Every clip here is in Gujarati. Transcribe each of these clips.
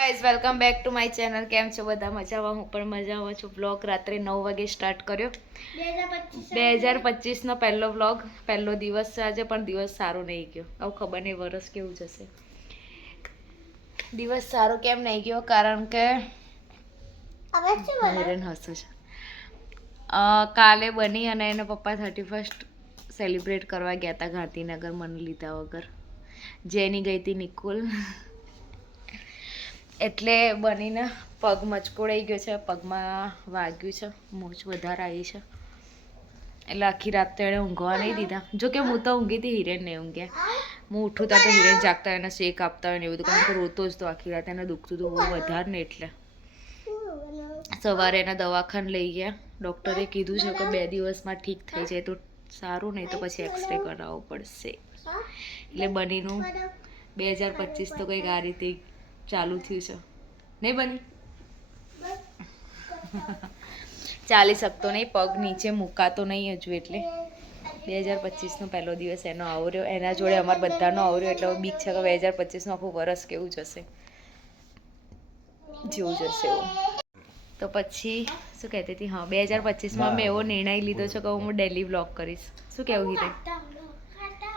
Guys welcome back to my channel. કેમ છો બધા? મજામાં? હું પણ મજામાં છું. બ્લોગ રાત્રે 9 વાગે સ્ટાર્ટ કર્યો. 2025 નો પહેલો બ્લોગ, પહેલો દિવસ છે આજે, પણ દિવસ સારો નહીં ગયો. હવે ખબર નહીં વરસ કેવું જશે. દિવસ સારો કેમ નહીં ગયો? કારણ કે હિરેન હસું છે. કાલે બની અને એના પપ્પા 31st સેલિબ્રેટ કરવા ગયા હતા ગાંધીનગર, મને લીધા વગર. જેની ગઈ હતી નિકુલ, એટલે બનીને પગ મચકોડાઈ ગયો છે, પગમાં વાગ્યું છે, મૂછ વધારે આવી છે, એટલે આખી રાત તો એણે ઊંઘવા નહીં દીધા. જોકે હું તો ઊંઘી હતી, હિરેન નહીં ઊંઘ્યા. હું ઉઠું ત્યાં તો હિરેન જાગતા એને શેક આપતા હોય ને એવું બધું, કારણ કે રોતો જ તો આખી રાત. એને દુખતું હતું બહુ વધારે ને, એટલે સવારે એને દવાખાને લઈ ગયા. ડૉક્ટરે કીધું છે કે 2 દિવસમાં ઠીક થઈ જાય તો સારું, નહીં તો પછી એક્સરે કરાવવો પડશે. એટલે બનીનું 2025 તો કંઈક આ રીતે ચાલુ થયું છે. નહીં બની? ચાલી શકતો નહીં, પગ નીચે મુકાતો નહીં હજુ, એટલે 2025નો પહેલો દિવસ એનો આવો રહ્યો. એના જોડે અમારા બધાનો આવો રહ્યો, એટલે બીક છે કે 2025નું આખું વરસ કેવું જશે, જેવું જશે એવું. તો પછી શું કહેતી હતી? હા, 2025માં મેં એવો નિર્ણય લીધો છે કે હું ડેલી વ્લોગ કરીશ. શું કહેવું હિરેન?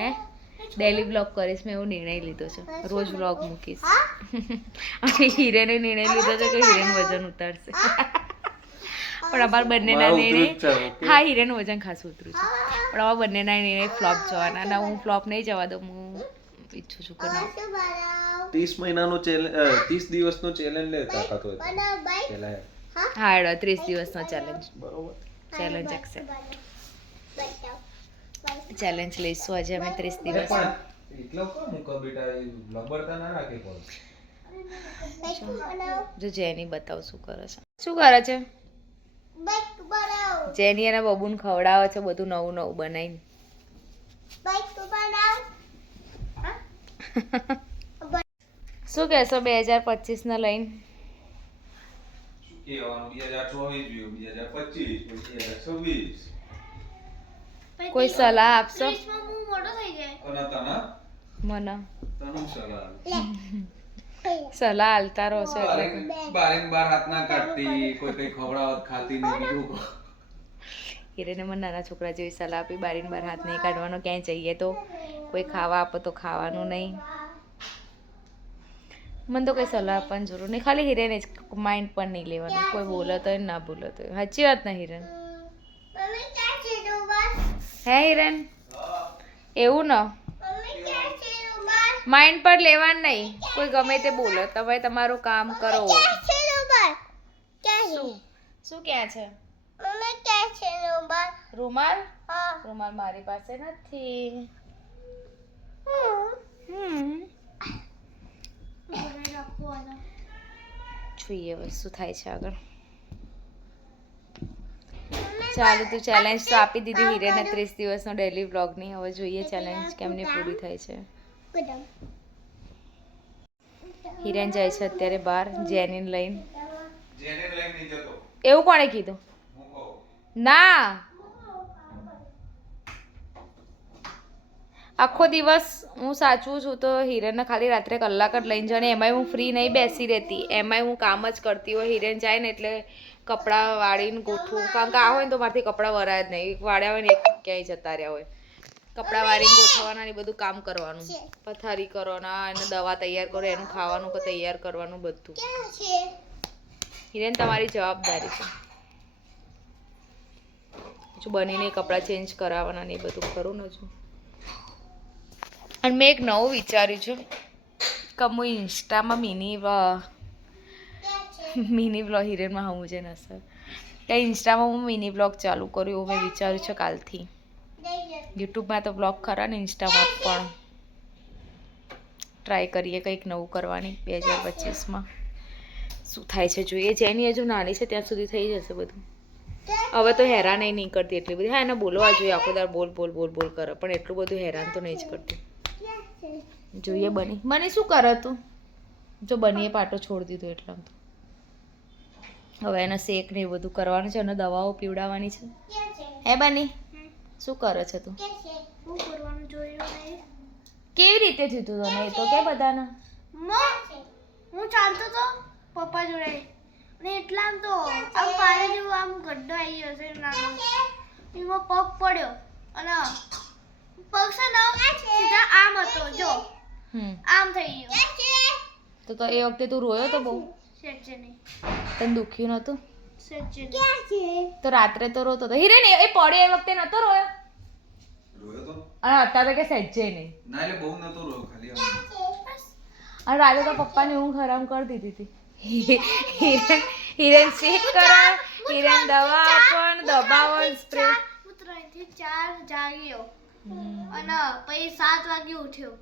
હે? ડેલી વ્લોગ કરીશ, મેં એવો નિર્ણય લીધો છે. રોજ વ્લોગ મૂકીશ. અને હિરેને નિર્ણય લીધો છે કે હિરેન વજન ઉતારશે. પણ અમારા બંનેના નિર્ણય, હા, હિરેન વજન ખાસું ઉતર્યું છે, પણ અમારા બંનેના નિર્ણય ફ્લોપ જવાના. ના, હું ફ્લોપ નહીં જવા દઉં. હું ઈચ્છું છું કે ના, 30 મહિનાનો ચેલેન્જ, 30 દિવસનો ચેલેન્જ લે તાકાત હોય પેલા. હા, એડો 30 દિવસનો ચેલેન્જ. બરોબર, ચેલેન્જ એક્સેપ્ટ. ચેલેન્જ લઈશું આજે અમે 30 દિવસ. એટલો કોમ મુકો બેટા, લબડતા ના રાખે કોણ. જો જેની બતાવ શું કરે છે. શું કરે છે જેની? એના બબુને ખવડાવે છે બધું નવું નવું બનાવીને. શું કહેશો 2025 ને લઈને? 2024 કોઈ સલાહ આપશો મને? સલાહ આલતા રહો છો એટલે બાર હાથ ના કાઢતી, કોઈ કઈ ખવડાવત ખાતી નહીં, બીજું હિરેને મને નાના છોકરા જેવી સલાહ આપી. બારીને બાર હાથ નહીં કાઢવાનો, ક્યાંય જઈએ તો કોઈ ખાવા આપો તો ખાવાનું નહીં. મને તો કોઈ સલાહ આપવાની જરૂર નહીં, ખાલી હિરેને જ માઇન્ડ પણ નહીં લેવાનું. કોઈ બોલે તો ના બોલે તો. સાચી વાત ને હિરેન? હે હિરેન? એવું ન માઇન્ડ પર લેવાનું નહીં. કોઈ ગમે તે બોલો, તમે તમારું કામ કરો. શું ક્યાં છે? રૂમાલ? રૂમાલ મારી પાસે નથી. જોઈએ હવે શું થાય છે આગળ. ચાલો, તું ચેલેન્જ તો આપી દીધી હિરેને 30 દિવસનો ડેલી વ્લોગની. હવે જોઈએ ચેલેન્જ કેમની પૂરી થાય છે. હિરેન જાય છે અત્યારે બહાર જેનીને લઈને. એવું કોણે કીધું? ના, આખો દિવસ હું સાચું છું તો હિરેનને ખાલી રાત્રે કલાક જ લઈને જાઉં. એમાંય હું ફ્રી નહીં બેસી રહેતી, એમાંય હું કામ જ કરતી હોય. હિરેન જાય ને એટલે કપડાં વાળીને ગોઠવું, કારણ કે આ હોય ને તો મારાથી કપડાં વરાય જ નહીં. વાળ્યા હોય ને એક ક્યાંય જતા રહ્યા હોય. કપડાં વાળીને ગોઠવવાના ને બધું કામ કરવાનું, પથારી કરવાના, એને દવા તૈયાર કરો, એનું ખાવાનું કે તૈયાર કરવાનું બધું. હિરેન તમારી જવાબદારી છે. જો બનીને કપડાં ચેન્જ કરાવવાના ને એ બધું કરું ને છું. અને મેં એક નવું વિચાર્યું છે કે હું ઇન્સ્ટામાં મિની વ્લોગ, હિરેનમાં હું છે ને સર, કે ઇન્સ્ટામાં હું મિની વ્લોગ ચાલુ કરું એવું મેં વિચાર્યું છે કાલથી. યુટ્યુબમાં તો વ્લોગ ખરા ને, ઇન્સ્ટામાં પણ ટ્રાય કરીએ કંઈક નવું કરવાની 2025માં. શું થાય છે જોઈએ. જેની હજુ નાની છે ત્યાં સુધી થઈ જશે બધું. હવે તો હેરાન નહીં કરતી એટલી બધી. હા, એને બોલવા જોઈએ, આખો દાર બોલ બોલ બોલ બોલ કરે, પણ એટલું બધું હેરાન તો નહીં જ કરતી. જોઈએ બની. બની શું કરે તું? જો બનીએ પાટો છોડી દીધો એટલે તો હવે એને શેક ને એ બધું કરવાનું છે અને દવાઓ પીવડાવવાની છે. હે બની? શું કરે છે તું? કેવી રીતે થયું તું તને? એ તો કે બધાને હું ચાલતો તો પપ્પા જોડે અને એટલા આમ તો આમ પાડે જેવું આમ ગड्ढો આવી ગયો છે નાનો એમાં પગ પડ્યો અને પગ છે ને સીધા આમ હતો જો આમ થઈ ગયો તો એ વખતે તું રોયો તો બહુ સેજે નહીં તને દુખ્યું નતું સેજે ક્યાં છે તો રાત્રે તો રોતો હતો હિરેન એ પડ્યો એ વખતે નતો રોયો તો અને અત્યારે તો કે સહેજે નહીં ના એટલે બહુ નતો રોયો ખાલી અને રાતે તો પપ્પાની ઊંઘ હરામ કરી દીધી હતી હિરેન ચેક કરો હિરેન દવા આપણ દબાવન સ્પ્રે હું 3 થી 4 જાગ્યો અને પછી 7 વાગે ઉઠ્યો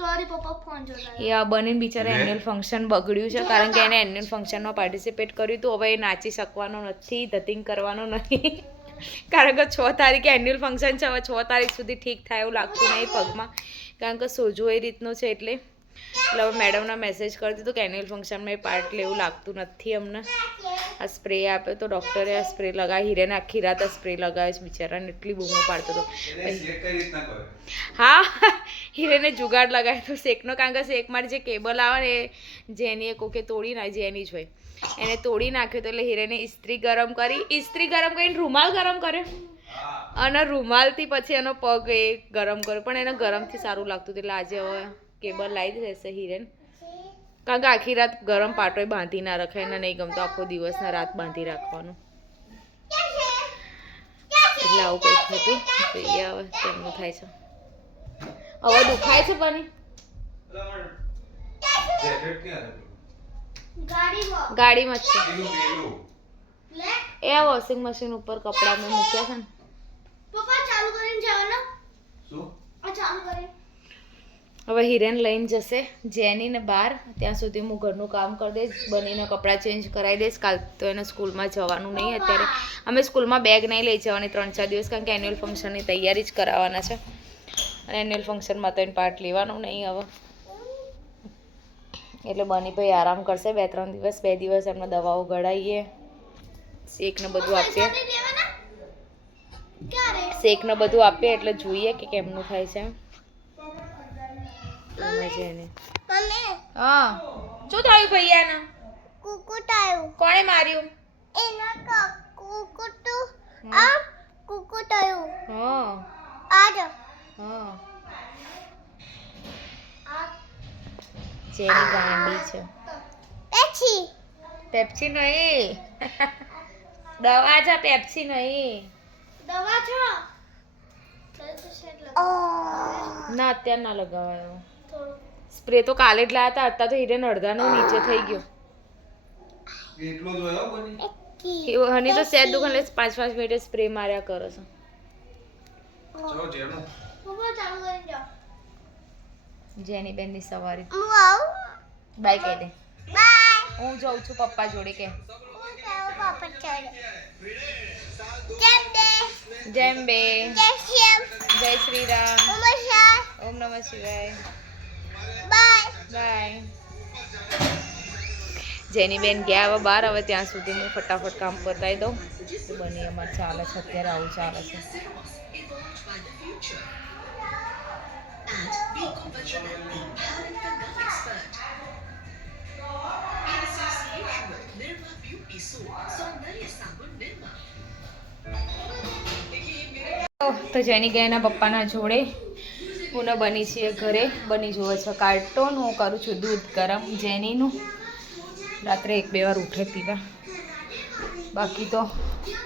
તોરી પપ્પા ફોન જોતા એ આ બનીને બિચારા એન્યુઅલ ફંક્શન બગડ્યું છે કારણ કે એને એન્યુઅલ ફંક્શનમાં પાર્ટિસિપેટ કર્યું હતું હવે એ નાચી શકવાનો નથી ધતિંગ કરવાનો નહીં કારણ કે 6 તારીખે એન્યુઅલ ફંક્શન છે હવે 6 તારીખ સુધી ઠીક થાય એવું લાગતું નહીં પગમાં કારણ કે સોજો એ રીતનો છે એટલે હવે મેડમના મેસેજ કરી દીધું કે એન્યુઅલ ફંક્શનમાં એ પાર્ટ લેવું લાગતું નથી અમને આ સ્પ્રે આપ્યો તો ડૉક્ટરે આ સ્પ્રે લગાવી હિરેને આખી રાત આ સ્પ્રે લગાવ્યો છે બિચારાને એટલી બૂમો પાડતો હતો હા હિરેને જુગાડ લગાવ્યો તો શેકનો કારણ કે શેક મારી જે કેબલ આવે ને જેની એ કોકે તોડી ના જેની જ હોય એને તોડી નાખ્યો તો એટલે હિરેને ઇસ્ત્રી ગરમ કરીને રૂમાલ ગરમ કર્યો અને રૂમાલથી પછી એનો પગ એ ગરમ કર્યો પણ એને ગરમથી સારું લાગતું હતું એટલે આજે હવે કેબલ લાવી દેશે હિરેન કારણ કે આખી રાત ગરમ પાટોય બાંધી ના રખાય એને નહીં ગમતો આખો દિવસ ને રાત બાંધી રાખવાનું એટલે આવું કંઈક થતું જોઈએ હવે કેમનું થાય છે હવે દુખાય છે બની ગાડીમાં જ છે એ વોશિંગ મશીન ઉપર કપડાં મેં મૂક્યા છે ને પપ્પા ચાલુ કરીને જાવ ને શું આ ચાલુ કરીને હવે હિરેન લઈને જશે જેનીને બહાર ત્યાં સુધી હું ઘરનું કામ કરી દઈશ બનીને કપડાં ચેન્જ કરાવી દઈશ કાલ તો એને સ્કૂલમાં જવાનું નહીં અત્યારે અમે સ્કૂલમાં બેગ નહીં લઈ જવાની 3-4 દિવસ કારણ કે એન્યુઅલ ફંક્શનની તૈયારી જ કરાવવાના છે અને એન્યુઅલ ફંક્શનમાં તો એને પાર્ટ લેવાનું નહીં હવે એટલે બની ભાઈ આરામ કરશે 2-3 દિવસ 2 દિવસ એમને દવાઓ ગળાવીએ શેકને બધું આપીએ શેકને બધું આપીએ એટલે જોઈએ કે કેમનું થાય છે હા શું થયું ભૈયાને કુકુટ આવ્યું કોણે માર્યું એના કુકુટ આ કુકુટ આવ્યું હા આજ હા જેની ગાંડી છે પેપ્સી પેપ્સી નહીં દવા છે પેપ્સી નહીં દવા છો ના અત્યારે ના લગાવાયો સ્પ્રે તો કાલે જ લાયા હતા અત્યારે તો હિરેન અડધાનો નીચે થઈ ગયો એટલો જોયો બની હની તો સેજ દુકાન લે 5-5 મિનિટે સ્પ્રે માર્યા કરે છે ચલો જેનો પપ્પા ચાલુ કરીને જાઓ જેની બેનની સવારી હું આવું બાય કહી દે બાય હું જાઉં છું પપ્પા જોડે કે હું જાઉં પપ્પા જોડે જેમ બે જય શ્યામ જય શ્રી રામ નમસ્કાર ઓમ નમઃ શિવાય બાય બાય જેની બેન ગયા હવે બહાર હવે ત્યાં સુધી હું ફટાફટ કામ પતાવી દઉં તો બની અમારે ચાલે છે અત્યારે આવું ચાલે છે તો જેની ગયા એના પપ્પાના જોડે હું ને બની છીએ ઘરે બની જોવે છે કાર્ટૂન હું કરું છું દૂધ ગરમ જેનીનું રાત્રે 1-2 વાર ઉઠે પીવા બાકી તો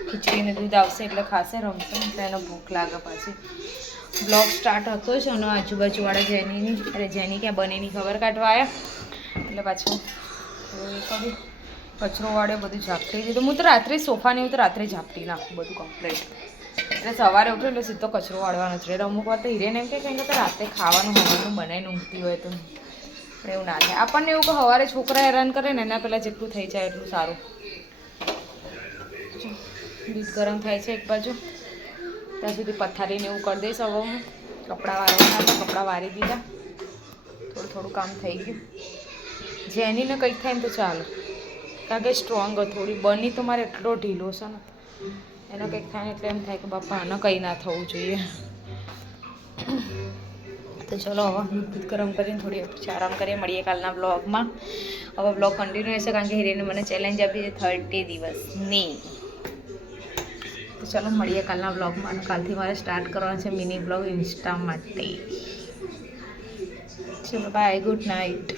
ખીચડીને દૂધ આવશે એટલે ખાશે રમશે એટલે એને ભૂખ લાગે પાછી બ્લોગ સ્ટાર્ટ હતો જ અને આજુબાજુવાળા જેનીની અરે જેની ક્યાં બનીની ખબર કાઢવા આવ્યા એટલે પાછું કરું કચરો વાળે બધું ઝાપટી દીધું હું તો રાત્રે સોફાને એવું તો રાત્રે ઝાપટી નાખું બધું કમ્પ્લીટ એટલે સવારે ઉઠું એટલે સીધો કચરો વાળવાનો છે એટલે અમુક વાર તો હિરેન એમ કે રાતે ખાવાનું હવાનું બનાવીને ઊંઘતી હોય તો એવું ના થાય આપણને એવું કે સવારે છોકરા હેરાન કરે ને એના પહેલાં જેટલું થઈ જાય એટલું સારું દૂધ ગરમ થાય છે એક બાજુ ત્યાં સુધી પથારીને એવું કરી દઈશ હવે હું કપડાં વારવાના હતા કપડાં વારી દીધા થોડું કામ થઈ ગયું જેનીને કંઈક થાય ને તો ચાલો કારણ કે સ્ટ્રોંગ થોડી બની તો મારે એટલો ઢીલો છે ને એનો કંઈક થાય ને એટલે એમ થાય કે બાપા આને કંઈ ના થવું જોઈએ તો તો ચલો હવે દૂધ ગરમ કરીને થોડી વાર પછી આરામ કરીએ, મળીએ કાલના બ્લોગમાં. હવે બ્લોગ કન્ટિન્યુ રહેશે કારણ કે હિરેને મને ચેલેન્જ આપી છે 30 દિવસની. તો ચલો મળીએ કાલના બ્લોગમાં. અને કાલથી મારે સ્ટાર્ટ કરવાનો છે મિની બ્લોગ ઇન્સ્ટા માટે. ચલો બાય, ગુડ નાઇટ.